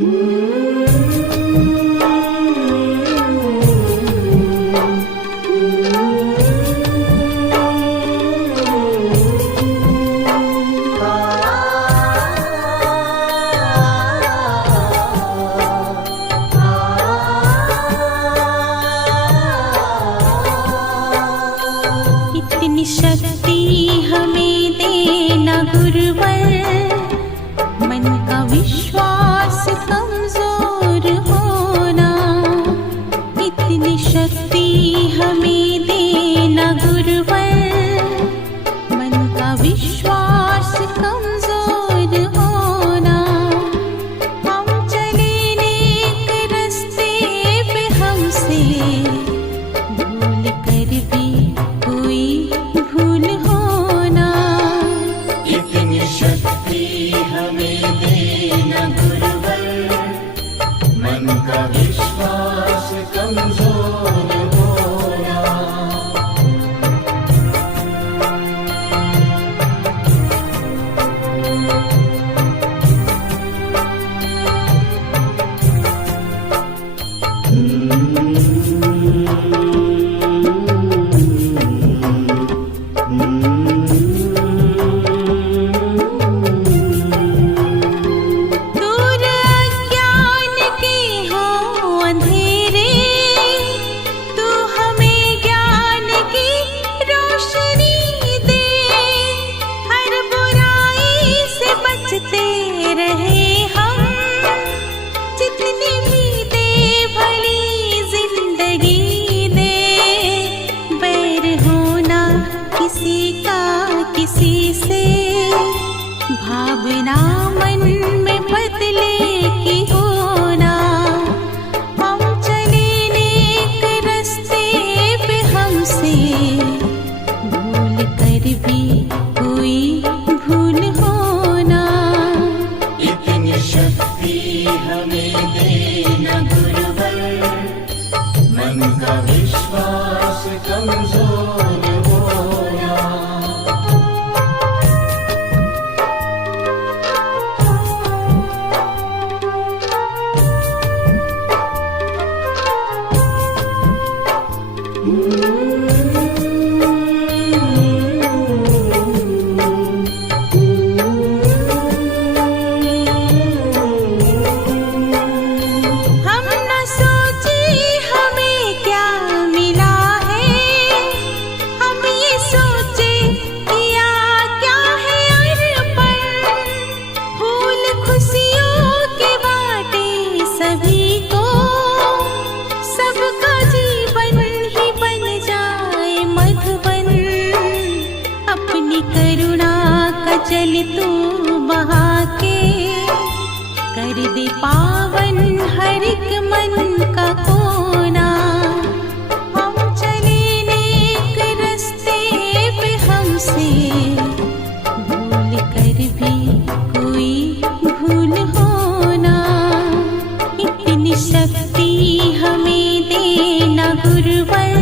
इतनी शक्ति हमें देना गुरुवर, मन का विश्वास कमजोर होना। इतनी शक्ति हमें देना गुरुवर, मन का विश्वास कमजोर होना। हम चले नेक रास्ते पे, हमसे भूल कर भी कोई भूल होना। इतनी शक्ति हमें देना गुरुवर, मन का विश्वास कमजोर होना। दूर अज्ञान के हो अंधेरे, तू हमें ज्ञान की रोशनी दे। हर बुराई से बचते रहे हम, जितनी भी दे भली जिंदगी दे। बैर होना किसी का किसी से, भावना मन में बदले की होना। हम चले नेक रास्ते पे, हमसे भूल कर भी कोई भूल होना। इतनी शक्ति हमें देना गुरुवर, मन का विश्वास कमजोर होना। हम न सोचे हमें क्या मिला है, हम ये सोचे किया क्या है अर्पण। फूल खुशियों के बाटे सभी को, सबका जीवन ही बन जाए मधुबन। अपनी करुणा का जल तू बहा के, कर दे पावन हर एक मन का कोना। हम चले नेक रास्ते पे, हमसे भूल कर भी कोई भूल होना। इतनी शक्ति हमें देना गुरुवर,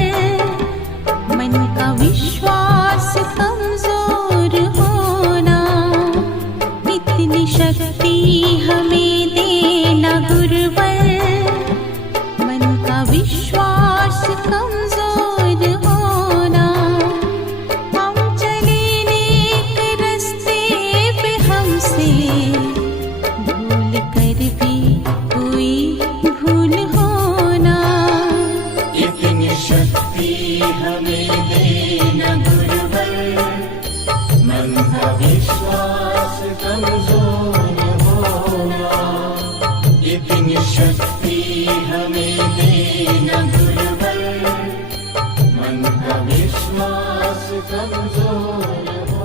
मन का विश्वास कमजोर होना। इतनी शक्ति हमें देना गुरुवर, मन का विश्वास कमजोर होना। हम चले नेक रास्ते पे, हमसे भूल कर भी कोई भूल होना। इतनी शक्ति हमें देना गुरुवर, मन का विश्वास कमजोर होना। इतनी शक्ति हमें देना गुरुवर, मन का विश्वास कमजोर होना।